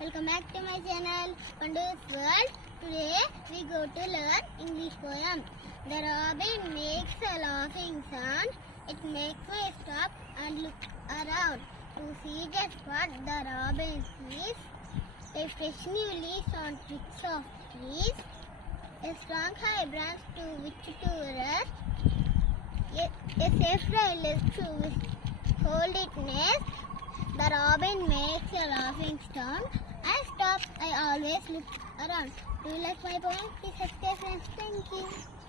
Welcome back to my channel, Wonders World. Today we go to learn English poem. The robin makes a laughing sound. It makes me stop and look around to see just what the robin sees. A fresh new leaf on twigs of trees. A strong high branch to which to rest. A safe rail is to hold its nest. The robin makes a laughing sound. I stop, I always look around. Do you like my poem? Please subscribe, friends. Thank you.